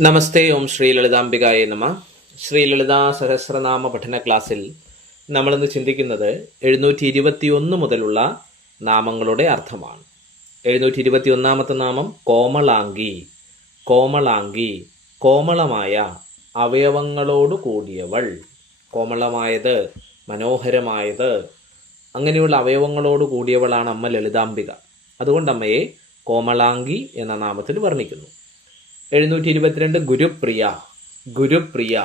നമസ്തേ ഓം ശ്രീ ലളിതാംബികായ നമ. ശ്രീ ലളിതാ സഹസ്രനാമ പഠന ക്ലാസ്സിൽ നമ്മളിന്ന് ചിന്തിക്കുന്നത് എഴുന്നൂറ്റി ഇരുപത്തി ഒന്ന് മുതലുള്ള നാമങ്ങളുടെ അർത്ഥമാണ്. എഴുന്നൂറ്റി ഇരുപത്തി ഒന്നാമത്തെ നാമം കോമളാംഗി. കോമളാംഗി കോമളമായ അവയവങ്ങളോട് കൂടിയവൾ. കോമളമായത് മനോഹരമായത് അങ്ങനെയുള്ള അവയവങ്ങളോട് കൂടിയവളാണ് അമ്മ ലളിതാംബിക. അതുകൊണ്ട് അമ്മയെ കോമളാംഗി എന്ന നാമത്തിൽ വർണിക്കുന്നു. എഴുന്നൂറ്റി ഇരുപത്തിരണ്ട് ഗുരുപ്രിയ ഗുരുപ്രിയ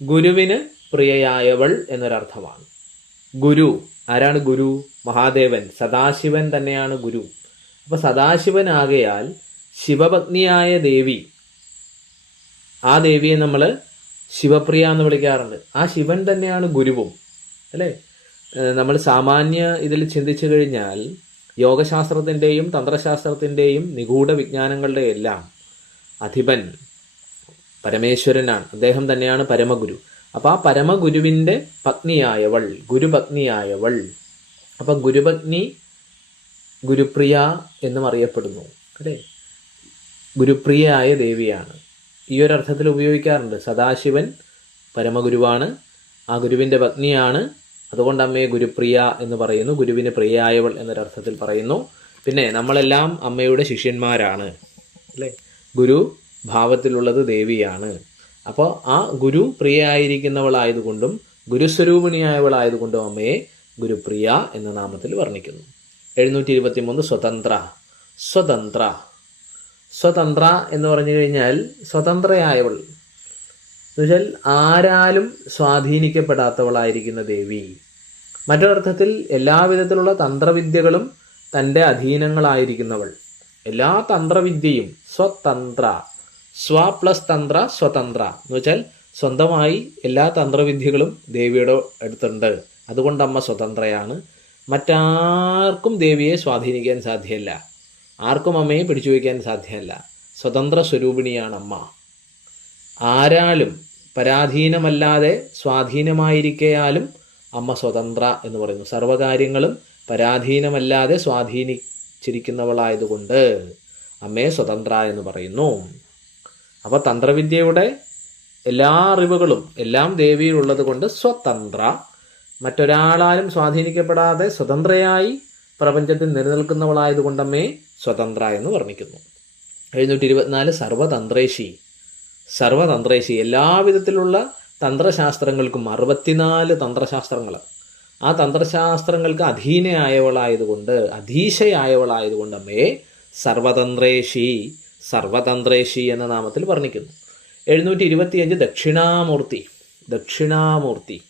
ഗുരുവിന് പ്രിയയായവൾ എന്നൊരർത്ഥമാണ്. ഗുരു ആരാണ് ഗുരു? മഹാദേവൻ സദാശിവൻ തന്നെയാണ് ഗുരു. അപ്പൊ സദാശിവനാകയാൽ ശിവപത്നിയായ ദേവി ആ ദേവിയെ നമ്മൾ ശിവപ്രിയ എന്ന് വിളിക്കാറുണ്ട്. ആ ശിവൻ തന്നെയാണ് ഗുരുവും അല്ലേ? നമ്മൾ സാമാന്യ ഇതിൽ ചിന്തിച്ചു കഴിഞ്ഞാൽ യോഗശാസ്ത്രത്തിന്റെയും തന്ത്രശാസ്ത്രത്തിന്റെയും നിഗൂഢ വിജ്ഞാനങ്ങളുടെ എല്ലാം അധിപൻ പരമേശ്വരനാണ്. അദ്ദേഹം തന്നെയാണ് പരമഗുരു. അപ്പോൾ ആ പരമഗുരുവിന്റെ പത്നിയായവൾ ഗുരുപത്നിയായവൾ. അപ്പം ഗുരുപത്നി ഗുരുപ്രിയ എന്നും അറിയപ്പെടുന്നു. അല്ലേ? ഗുരുപ്രിയയായ ദേവിയാണ്. ഈ ഒരു അർത്ഥത്തിൽ ഉപയോഗിക്കാറുണ്ട്. സദാശിവൻ പരമഗുരുവാണ് ആ ഗുരുവിന്റെ പത്നിയാണ്. അതുകൊണ്ട് അമ്മയെ ഗുരുപ്രിയ എന്ന് പറയുന്നു. ഗുരുവിന് പ്രിയയായവൾ എന്നൊരർത്ഥത്തിൽ പറയുന്നു. പിന്നെ നമ്മളെല്ലാം അമ്മയുടെ ശിഷ്യന്മാരാണ്. അല്ലേ? ഗുരു ഭാവത്തിലുള്ളത് ദേവിയാണ്. അപ്പോൾ ആ ഗുരു പ്രിയയായിരിക്കുന്നവളായതുകൊണ്ടും ഗുരുസ്വരൂപിണിയായവളായതുകൊണ്ടും അമ്മയെ ഗുരുപ്രിയ എന്ന നാമത്തിൽ വർണിക്കുന്നു. എഴുന്നൂറ്റി ഇരുപത്തി മൂന്ന് സ്വതന്ത്ര സ്വതന്ത്ര. സ്വതന്ത്ര എന്ന് പറഞ്ഞു കഴിഞ്ഞാൽ സ്വതന്ത്രയായവൾ. എന്നുവെച്ചാൽ ആരാലും സ്വാധീനിക്കപ്പെടാത്തവളായിരിക്കുന്ന ദേവി. മറ്റൊരർത്ഥത്തിൽ എല്ലാവിധത്തിലുള്ള തന്ത്രവിദ്യകളും തന്റെ അധീനങ്ങളായിരിക്കുന്നവൾ. എല്ലാ തന്ത്രവിദ്യയും സ്വതന്ത്ര. സ്വ പ്ലസ് തന്ത്ര സ്വതന്ത്ര. എന്ന് വെച്ചാൽ സ്വന്തമായി എല്ലാ തന്ത്രവിദ്യകളും ദേവിയുടെ അടുത്തുണ്ട്. അതുകൊണ്ട് അമ്മ സ്വതന്ത്രയാണ്. മറ്റാർക്കും ദേവിയെ സ്വാധീനിക്കാൻ സാധ്യമല്ല. ആർക്കും അമ്മയെ പിടിച്ചു വയ്ക്കാൻ സാധ്യമല്ല. സ്വതന്ത്ര സ്വരൂപിണിയാണ് അമ്മ. ആരാലും പരാധീനമല്ലാതെ സ്വാധീനമായിരിക്കയാലും അമ്മ സ്വതന്ത്ര എന്ന് പറയുന്നു. സർവകാര്യങ്ങളും പരാധീനമല്ലാതെ സ്വാധീനിച്ചിരിക്കുന്നവളായതുകൊണ്ട് അമ്മയെ സ്വതന്ത്ര എന്ന് പറയുന്നു. അപ്പോൾ തന്ത്രവിദ്യയുടെ എല്ലാ അറിവുകളും എല്ലാം ദേവിയിലുള്ളത് കൊണ്ട് സ്വതന്ത്ര. മറ്റൊരാളാലും സ്വാധീനിക്കപ്പെടാതെ സ്വതന്ത്രയായി പ്രപഞ്ചത്തിൽ നിലനിൽക്കുന്നവളായതുകൊണ്ട് അമ്മേ സ്വതന്ത്ര എന്ന് വർണിക്കുന്നു. എഴുന്നൂറ്റി ഇരുപത്തിനാല് സർവതന്ത്രേശി. സർവതന്ത്രേശി. എല്ലാവിധത്തിലുള്ള തന്ത്രശാസ്ത്രങ്ങൾക്കും അറുപത്തിനാല് തന്ത്രശാസ്ത്രങ്ങൾ ആ തന്ത്രശാസ്ത്രങ്ങൾക്ക് അധീനയായവളായതുകൊണ്ട് അധീശയായവളായതുകൊണ്ട് അമ്മയെ സർവതന്ത്രേഷി സർവതന്ത്രേഷി എന്ന നാമത്തിൽ വർണിക്കുന്നു. എഴുന്നൂറ്റി ഇരുപത്തിയഞ്ച് ദക്ഷിണാമൂർത്തി ദക്ഷിണാമൂർത്തി.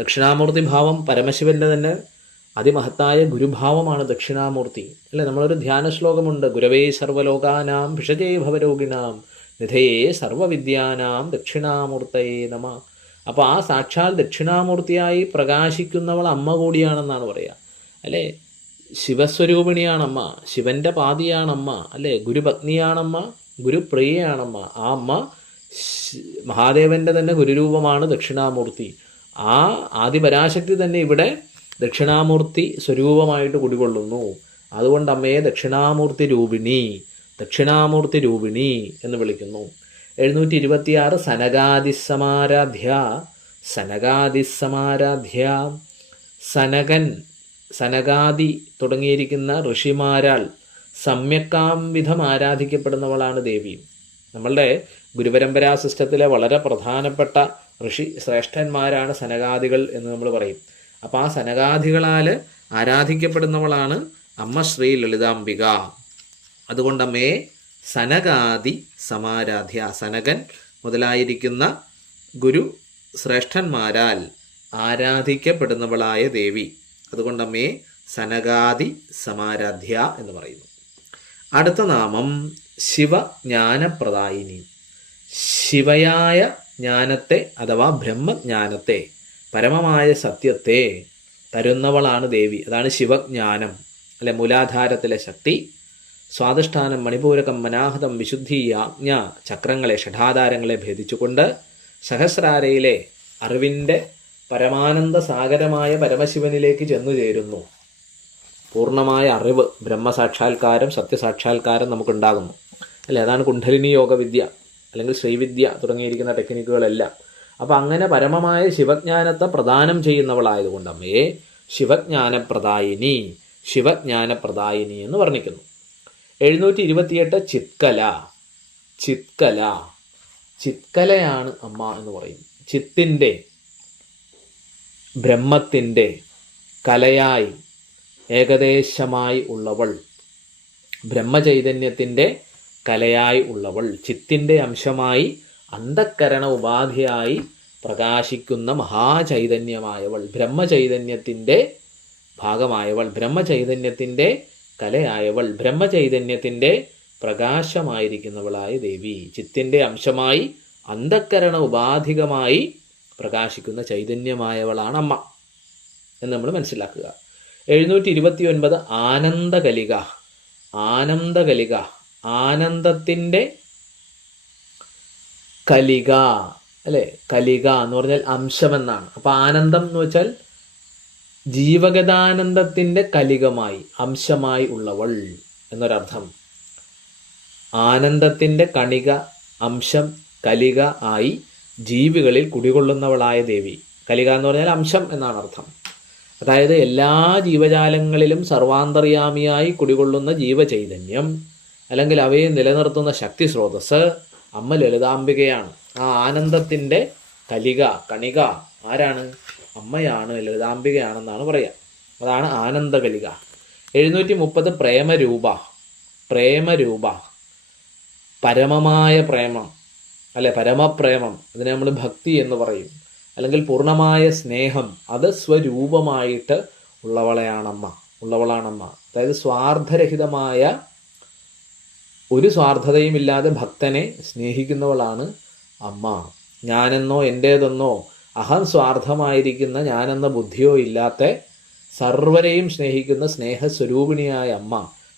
ദക്ഷിണാമൂർത്തി ഭാവം പരമശിവന്റെ തന്നെ അതിമഹത്തായ ഗുരുഭാവമാണ് ദക്ഷിണാമൂർത്തി. അല്ലെ? നമ്മളൊരു ധ്യാന ശ്ലോകമുണ്ട് ഗുരവേ സർവലോകാനാം ഭിഷജേ ഭവരോഗിണാം നിധയേ സർവവിദ്യാനാം ദക്ഷിണാമൂർത്തയേ നമ. അപ്പോൾ ആ സാക്ഷാൽ ദക്ഷിണാമൂർത്തിയായി പ്രകാശിക്കുന്നവൾ അമ്മ കൂടിയാണെന്നാണ് പറയുക അല്ലേ? ശിവസ്വരൂപിണിയാണമ്മ ശിവന്റെ പാതിയാണമ്മ അല്ലേ? ഗുരുപത്നിയാണമ്മ ഗുരുപ്രിയയാണമ്മ. ആ അമ്മ മഹാദേവന്റെ തന്നെ ഗുരുരൂപമാണ് ദക്ഷിണാമൂർത്തി. ആ ആദിപരാശക്തി തന്നെ ഇവിടെ ദക്ഷിണാമൂർത്തി സ്വരൂപമായിട്ട് കുടികൊള്ളുന്നു. അതുകൊണ്ട് അമ്മയെ ദക്ഷിണാമൂർത്തി രൂപിണി ദക്ഷിണാമൂർത്തി രൂപിണി എന്ന് വിളിക്കുന്നു. എഴുന്നൂറ്റി ഇരുപത്തിയാറ് സനകാദിസമാരാധ്യ സനകാദിസമാരാധ്യ സനകൻ സനകാദി തുടങ്ങിയിരിക്കുന്ന ഋഷിമാരാൽ സമ്യക്കാം വിധം ആരാധിക്കപ്പെടുന്നവളാണ് ദേവി. നമ്മളുടെ ഗുരുപരമ്പരാ സിസ്റ്റത്തിലെ വളരെ പ്രധാനപ്പെട്ട ഋഷി ശ്രേഷ്ഠന്മാരാണ് സനകാദികൾ എന്ന് നമ്മൾ പറയും. അപ്പം ആ സനകാദികളാൽ ആരാധിക്കപ്പെടുന്നവളാണ് അമ്മ ശ്രീ ലളിതാംബിക. അതുകൊണ്ട് അമ്മയെ സനകാദി സമാരാധ്യ സനകൻ മുതലായിരിക്കുന്ന ഗുരു ശ്രേഷ്ഠന്മാരാൽ ആരാധിക്കപ്പെടുന്നവളായ ദേവി. അതുകൊണ്ട് അമ്മയെ സനകാദി സമാരാധ്യ എന്ന് പറയുന്നു. അടുത്ത നാമം ശിവജ്ഞാനപ്രദായിനി. ശിവയായ ജ്ഞാനത്തെ അഥവാ ബ്രഹ്മജ്ഞാനത്തെ പരമമായ സത്യത്തെ തരുന്നവളാണ് ദേവി. അതാണ് ശിവജ്ഞാനം അല്ലെ മൂലാധാരത്തിലെ ശക്തി. സ്വാധിഷ്ഠാനം മണിപൂരകം മനാഹതം വിശുദ്ധി ആജ്ഞ ചക്രങ്ങളെ ഷഠാധാരങ്ങളെ ഭേദിച്ചുകൊണ്ട് സഹസ്രാരയിലെ അറിവിന്റെ പരമാനന്ദ സാഗരമായ പരമശിവനിലേക്ക് ചെന്നു ചേരുന്നു. പൂർണമായ അറിവ് ബ്രഹ്മസാക്ഷാത്കാരം സത്യസാക്ഷാത്കാരം നമുക്കുണ്ടാകുന്നു. അല്ലെ? അതാണ് കുണ്ഠലിനി യോഗവിദ്യ അല്ലെങ്കിൽ ശ്രീവിദ്യ തുടങ്ങിയിരിക്കുന്ന ടെക്നിക്കുകളെല്ലാം. അപ്പം അങ്ങനെ പരമമായ ശിവജ്ഞാനത്തെ പ്രദാനം ചെയ്യുന്നവളായതുകൊണ്ട് അമ്മയെ ശിവജ്ഞാനപ്രദായിനി ശിവജ്ഞാനപ്രദായിനി എന്ന് വർണിക്കുന്നു. എഴുന്നൂറ്റി ഇരുപത്തിയെട്ട് ചിത്കല. ചിത്കല. ചിത്കലയാണ് അമ്മ എന്ന് പറയും. ചിത്തിന്റെ ബ്രഹ്മത്തിന്റെ കലയായി ഏകദേശമായി ഉള്ളവൾ. ബ്രഹ്മചൈതന്യത്തിന്റെ കലയായി ഉള്ളവൾ. ചിത്തിന്റെ അംശമായി അന്ധക്കരണ ഉപാധിയായി പ്രകാശിക്കുന്ന മഹാചൈതന്യമായവൾ. ബ്രഹ്മചൈതന്യത്തിന്റെ ഭാഗമായവൾ. ബ്രഹ്മചൈതന്യത്തിന്റെ കലയായവൾ ബ്രഹ്മചൈതന്യത്തിന്റെ പ്രകാശമായിരിക്കുന്നവളായ ദേവി. ചിത്തിന്റെ അംശമായി അന്ധക്കരണ ഉപാധികമായി പ്രകാശിക്കുന്ന ചൈതന്യമായവളാണ് അമ്മ എന്ന് നമ്മൾ മനസ്സിലാക്കുക. എഴുന്നൂറ്റി ഇരുപത്തി ഒൻപത് ആനന്ദകലിക. ആനന്ദകലിക. ആനന്ദത്തിന്റെ കലിക. അല്ലെ? കലിക എന്ന് പറഞ്ഞാൽ അംശമെന്നാണ്. അപ്പോൾ ആനന്ദം എന്ന് വെച്ചാൽ ജീവഗതാനന്ദത്തിന്റെ കലികമായി അംശമായി ഉള്ളവൾ എന്നൊരർത്ഥം. ആനന്ദത്തിന്റെ കണിക അംശം കലിക ആയി ജീവികളിൽ കുടികൊള്ളുന്നവളായ ദേവി. കലിക എന്ന് പറഞ്ഞാൽ അംശം എന്നാണ് അർത്ഥം. അതായത് എല്ലാ ജീവജാലങ്ങളിലും സർവാന്തർയാമിയായി കുടികൊള്ളുന്ന ജീവചൈതന്യം അല്ലെങ്കിൽ അവയെ നിലനിർത്തുന്ന ശക്തി സ്രോതസ് അമ്മ ലളിതാംബികയാണ്. ആ ആനന്ദത്തിന്റെ കലിക കണിക ആരാണ്? അമ്മയാണ് ലളിതാംബികയാണെന്നാണ് പറയുക അതാണ് ആനന്ദകലിക. എഴുന്നൂറ്റി മുപ്പത് പ്രേമരൂപ. പ്രേമരൂപ. പരമമായ പ്രേമം. അല്ലെ പരമപ്രേമം. അതിനെ നമ്മൾ ഭക്തി എന്ന് പറയും. അല്ലെങ്കിൽ പൂർണമായ സ്നേഹം. അത് സ്വരൂപമായിട്ട് ഉള്ളവളെയാണമ്മ. ഉള്ളവളാണമ്മ. അതായത് സ്വാർത്ഥരഹിതമായ ഒരു സ്വാർത്ഥതയും ഇല്ലാതെ ഭക്തനെ സ്നേഹിക്കുന്നവളാണ് അമ്മ. ഞാനെന്നോ എന്റേതെന്നോ അഹം സ്വാർത്ഥമായിരിക്കുന്ന ഞാനെന്ന ബുദ്ധിയോ ഇല്ലാത്ത സർവരെയും സ്നേഹിക്കുന്ന സ്നേഹസ്വരൂപിണിയായ അമ്മ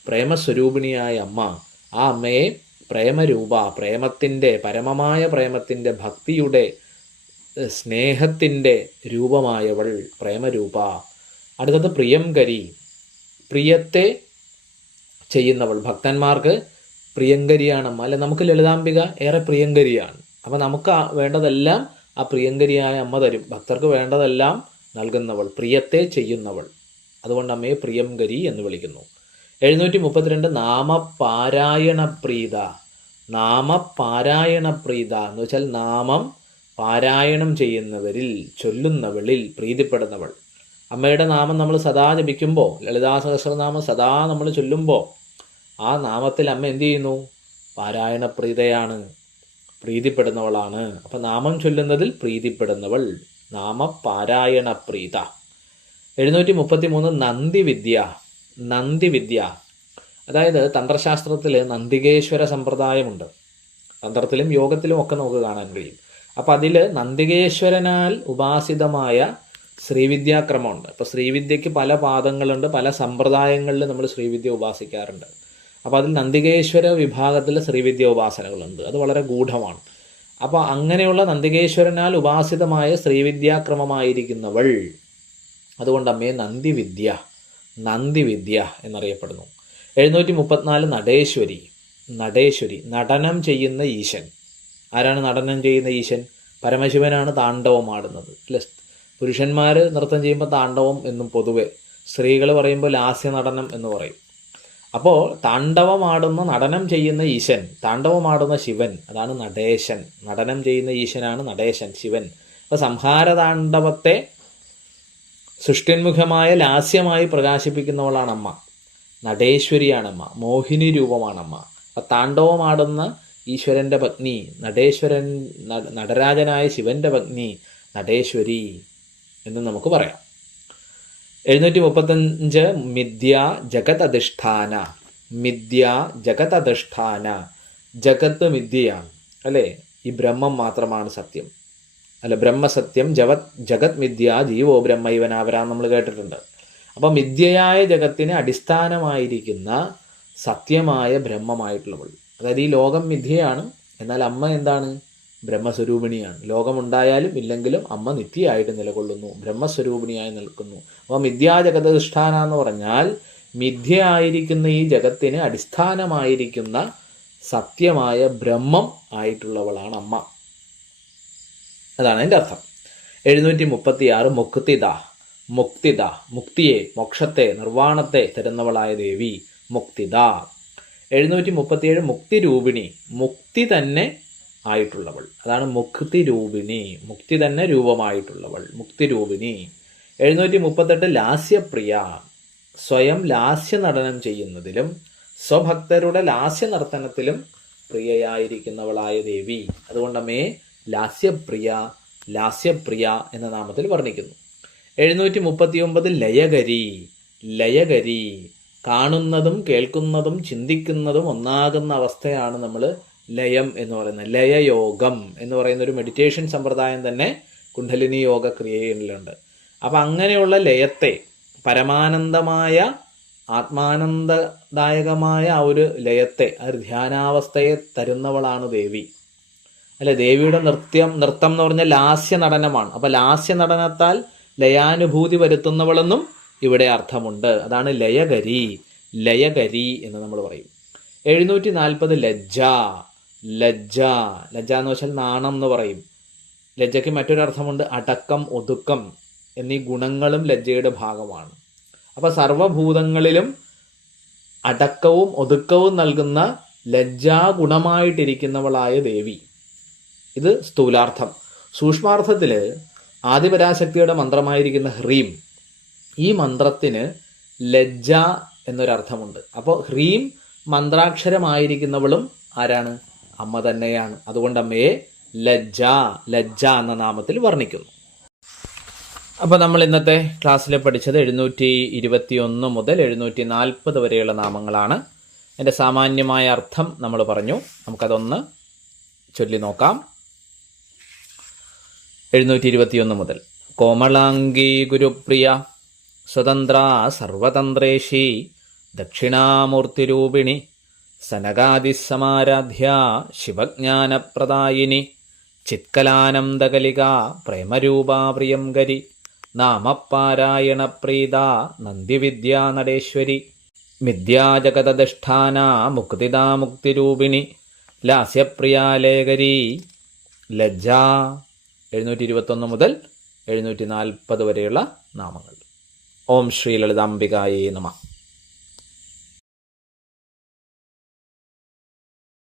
പ്രേമസ്വരൂപിണിയായ അമ്മ ആ അമ്മയെ പ്രേമരൂപ പ്രേമത്തിന്റെ പരമമായ പ്രേമത്തിന്റെ ഭക്തിയുടെ സ്നേഹത്തിന്റെ രൂപമായവൾ പ്രേമരൂപ. അടുത്തത് പ്രിയംകരി പ്രിയത്തെ ചെയ്യുന്നവൾ. ഭക്തന്മാർക്ക് പ്രിയങ്കരിയാണ് അല്ലെ നമുക്ക് ലളിതാംബിക ഏറെ പ്രിയങ്കരിയാണ്. അപ്പം നമുക്ക് വേണ്ടതെല്ലാം ആ പ്രിയങ്കരിയായ അമ്മ തരും. ഭക്തർക്ക് വേണ്ടതെല്ലാം നൽകുന്നവൾ പ്രിയത്തെ ചെയ്യുന്നവൾ. അതുകൊണ്ട് അമ്മയെ പ്രിയംകരി എന്ന് വിളിക്കുന്നു. എഴുന്നൂറ്റി മുപ്പത്തിരണ്ട് നാമപാരായണ പ്രീത നാമപാരായണ പ്രീത എന്ന് വെച്ചാൽ നാമം പാരായണം ചെയ്യുന്നവരിൽ ചൊല്ലുന്നവളിൽ പ്രീതിപ്പെടുന്നവൾ. അമ്മയുടെ നാമം നമ്മൾ സദാ ജപിക്കുമ്പോൾ ലളിതാ സഹസ്രനാമം സദാ നമ്മൾ ചൊല്ലുമ്പോൾ ആ നാമത്തിൽ അമ്മ എന്തു ചെയ്യുന്നു? പാരായണ പ്രീതയാണ് പ്രീതിപ്പെടുന്നവളാണ്. അപ്പം നാമം ചൊല്ലുന്നതിൽ പ്രീതിപ്പെടുന്നവൾ. നാമപാരായണ പ്രീത. എഴുന്നൂറ്റി മുപ്പത്തി മൂന്ന് നന്ദിവിദ്യ നന്ദിവിദ്യ അതായത് തന്ത്രശാസ്ത്രത്തിൽ നന്ദികേശ്വര സമ്പ്രദായമുണ്ട്. തന്ത്രത്തിലും യോഗത്തിലും ഒക്കെ നമുക്ക് കാണാൻ കഴിയും. അപ്പം അതിൽ നന്ദികേശ്വരനാൽ ഉപാസിതമായ ശ്രീവിദ്യാക്രമമുണ്ട്. അപ്പോൾ ശ്രീവിദ്യയ്ക്ക് പല പാദങ്ങളുണ്ട് പല സമ്പ്രദായങ്ങളിൽ നമ്മൾ ശ്രീവിദ്യ ഉപാസിക്കാറുണ്ട്. അപ്പോൾ അതിൽ നന്ദികേശ്വര വിഭാഗത്തിൽ ശ്രീവിദ്യ ഉപാസനകളുണ്ട് അത് വളരെ ഗൂഢമാണ്. അപ്പോൾ അങ്ങനെയുള്ള നന്ദികേശ്വരനാൽ ഉപാസിതമായ ശ്രീവിദ്യാക്രമമായിരിക്കുന്നവൾ അതുകൊണ്ട് അമ്മയെ നന്ദിവിദ്യ നന്ദിവിദ്യ എന്നറിയപ്പെടുന്നു. എഴുന്നൂറ്റി മുപ്പത്തിനാല് നടേശ്വരി നടേശ്വരി നടനം ചെയ്യുന്ന ഈശൻ. ആരാണ് നടനം ചെയ്യുന്ന ഈശൻ? പരമശിവനാണ് താണ്ഡവം ആടുന്നത്. അല്ലെ? പുരുഷന്മാർ നൃത്തം ചെയ്യുമ്പോൾ താണ്ഡവം എന്നും പൊതുവെ. സ്ത്രീകൾ പറയുമ്പോൾ ലാസ്യ നടനം എന്ന് പറയും. അപ്പോൾ താണ്ഡവമാടുന്ന നടനം ചെയ്യുന്ന ഈശൻ താണ്ഡവമാടുന്ന ശിവൻ അതാണ് നടേശൻ. നടനം ചെയ്യുന്ന ഈശനാണ് നടേശൻ ശിവൻ. അപ്പോൾ സംഹാര താണ്ഡവത്തെ സൃഷ്ടിന്മുഖമായ ലാസ്യമായി പ്രകാശിപ്പിക്കുന്നവളാണ് അമ്മ. നടേശ്വരിയാണമ്മ മോഹിനി രൂപമാണമ്മ. അപ്പം താണ്ഡവമാടുന്ന ഈശ്വരന്റെ പത്നി നടേശ്വരൻ നടരാജനായ ശിവന്റെ പത്നി നടേശ്വരി എന്ന് നമുക്ക് പറയാം. എഴുന്നൂറ്റി മുപ്പത്തഞ്ച് മിഥ്യ ജഗത് അധിഷ്ഠാന മിഥ്യ ജഗത് അധിഷ്ഠാന ജഗത്ത് മിഥ്യയാണ് അല്ലേ? ഈ ബ്രഹ്മം മാത്രമാണ് സത്യം. അല്ല ബ്രഹ്മസത്യം ജഗത് ജഗത് മിഥ്യ ജീവോ ബ്രഹ്മ ഇവനാവര നമ്മൾ കേട്ടിട്ടുണ്ട്. അപ്പം മിഥ്യയായ ജഗത്തിന് അടിസ്ഥാനമായിരിക്കുന്ന സത്യമായ ബ്രഹ്മമായിട്ടുള്ളവൾ അതായത് ഈ ലോകം മിഥ്യയാണ് എന്നാൽ അമ്മ എന്താണ്? ബ്രഹ്മസ്വരൂപിണിയാണ്. ലോകമുണ്ടായാലും ഇല്ലെങ്കിലും അമ്മ നിത്യയായിട്ട് നിലകൊള്ളുന്നു. ബ്രഹ്മസ്വരൂപിണിയായി നിൽക്കുന്നു. അപ്പോൾ മിഥ്യാ ജഗതധിഷ്ഠാന എന്ന് പറഞ്ഞാൽ മിഥ്യ ആയിരിക്കുന്ന ഈ ജഗത്തിന് അടിസ്ഥാനമായിരിക്കുന്ന സത്യമായ ബ്രഹ്മം ആയിട്ടുള്ളവളാണ് അമ്മ. അതാണ് എന്റെ അർത്ഥം. എഴുന്നൂറ്റി മുപ്പത്തി ആറ് മുക്തിത മുക്തിത മുക്തിയെ മോക്ഷത്തെ നിർവാണത്തെ തരുന്നവളായ ദേവി മുക്തിത എഴുന്നൂറ്റി മുപ്പത്തിയേഴ് മുക്തി രൂപിണി മുക്തി തന്നെ ആയിട്ടുള്ളവൾ. അതാണ് മുക്തി രൂപിണി മുക്തി തന്നെ രൂപമായിട്ടുള്ളവൾ. മുക്തി രൂപിണി എഴുന്നൂറ്റി മുപ്പത്തെട്ട് ലാസ്യപ്രിയ. സ്വയം ലാസ്യ നടനം ചെയ്യുന്നതിലും സ്വഭക്തരുടെ ലാസ്യ നർത്തനത്തിലും പ്രിയയായിരിക്കുന്നവളായ ദേവി. അതുകൊണ്ടമ്മേ ലാസ്യപ്രിയ ലാസ്യപ്രിയ എന്ന നാമത്തിൽ വർണിക്കുന്നു. എഴുന്നൂറ്റി മുപ്പത്തി ഒമ്പത് ലയകരി ലയകരി കാണുന്നതും കേൾക്കുന്നതും ചിന്തിക്കുന്നതും ഒന്നാകുന്ന അവസ്ഥയാണ് നമ്മൾ ലയം എന്ന് പറയുന്ന ലയയോഗം എന്ന് പറയുന്ന ഒരു മെഡിറ്റേഷൻ സമ്പ്രദായം തന്നെ കുണ്ഡലിനി യോഗ ക്രിയയിലുണ്ട് അപ്പം അങ്ങനെയുള്ള ലയത്തെ പരമാനന്ദമായ ആത്മാനന്ദദായകമായ ആ ഒരു ലയത്തെ ആ ഒരു ധ്യാനാവസ്ഥയെ തരുന്നവളാണ് ദേവി. അല്ലെ ദേവിയുടെ നൃത്യം നൃത്തം എന്ന് പറഞ്ഞാൽ ലാസ്യ നടനമാണ്. അപ്പം ലാസ്യ നടനത്താൽ ലയാനുഭൂതി വരുത്തുന്നവളെന്നും ഇവിടെ അർത്ഥമുണ്ട്. അതാണ് ലയകരി ലയകരി എന്ന് നമ്മൾ പറയും. എഴുന്നൂറ്റി നാൽപ്പത് ലജ്ജ. ലജ്ജ. ലജ്ജ എന്ന് വെച്ചാൽ നാണം എന്ന് പറയും. ലജ്ജയ്ക്ക് മറ്റൊരർത്ഥമുണ്ട് അടക്കം ഒതുക്കം എന്നീ ഗുണങ്ങളും ലജ്ജയുടെ ഭാഗമാണ്. അപ്പോൾ സർവഭൂതങ്ങളിലും അടക്കവും ഒതുക്കവും നൽകുന്ന ലജ്ജാ ഗുണമായിട്ടിരിക്കുന്നവളായ ദേവി. ഇത് സ്ഥൂലാർത്ഥം. സൂക്ഷ്മാർത്ഥത്തിൽ ആദിപരാശക്തിയുടെ മന്ത്രമായിരിക്കുന്ന ഹ്രീം ഈ മന്ത്രത്തിന് ലജ്ജ എന്നൊരർത്ഥമുണ്ട്. അപ്പോൾ ഹ്രീം മന്ത്രാക്ഷരമായിരിക്കുന്നവളും ആരാണ്? അമ്മ തന്നെയാണ്. അതുകൊണ്ട് അമ്മയെ ലജ്ജ ലജ്ജ എന്ന നാമത്തിൽ വർണിക്കുന്നു. അപ്പോൾ നമ്മൾ ഇന്നത്തെ ക്ലാസ്സിൽ പഠിച്ചത് എഴുന്നൂറ്റി ഇരുപത്തി ഒന്ന് മുതൽ എഴുന്നൂറ്റി നാൽപ്പത് വരെയുള്ള നാമങ്ങളാണ്. എന്റെ സാമാന്യമായ അർത്ഥം നമ്മൾ പറഞ്ഞു. നമുക്കതൊന്ന് ചൊല്ലി നോക്കാം. എഴുന്നൂറ്റി ഇരുപത്തിയൊന്ന് മുതൽ. കോമളാംഗി ഗുരുപ്രിയ സ്വതന്ത്ര സർവതന്ത്രേഷി ദക്ഷിണാമൂർത്തിരൂപിണി സനകാദിസമാരാധ്യ ശിവജ്ഞാനപ്രദായിനി. ചിത്കലാനന്ദകലിക പ്രേമരൂപാ പ്രിയംകരി നാമപാരായണപ്രീത നന്ദിവിദ്യാ നടേശ്വരി മിഥ്യാജഗതധിഷ്ഠാന മുക്തിദാ മുക്തിരൂപിണി ലാസ്യപ്രിയാലേഖരി. ലജ്ജ. എഴുന്നൂറ്റി ഇരുപത്തൊന്ന് മുതൽ എഴുന്നൂറ്റി നാൽപ്പത് വരെയുള്ള നാമങ്ങൾ. ഓം ശ്രീ ലളിതാംബികായേ നമ.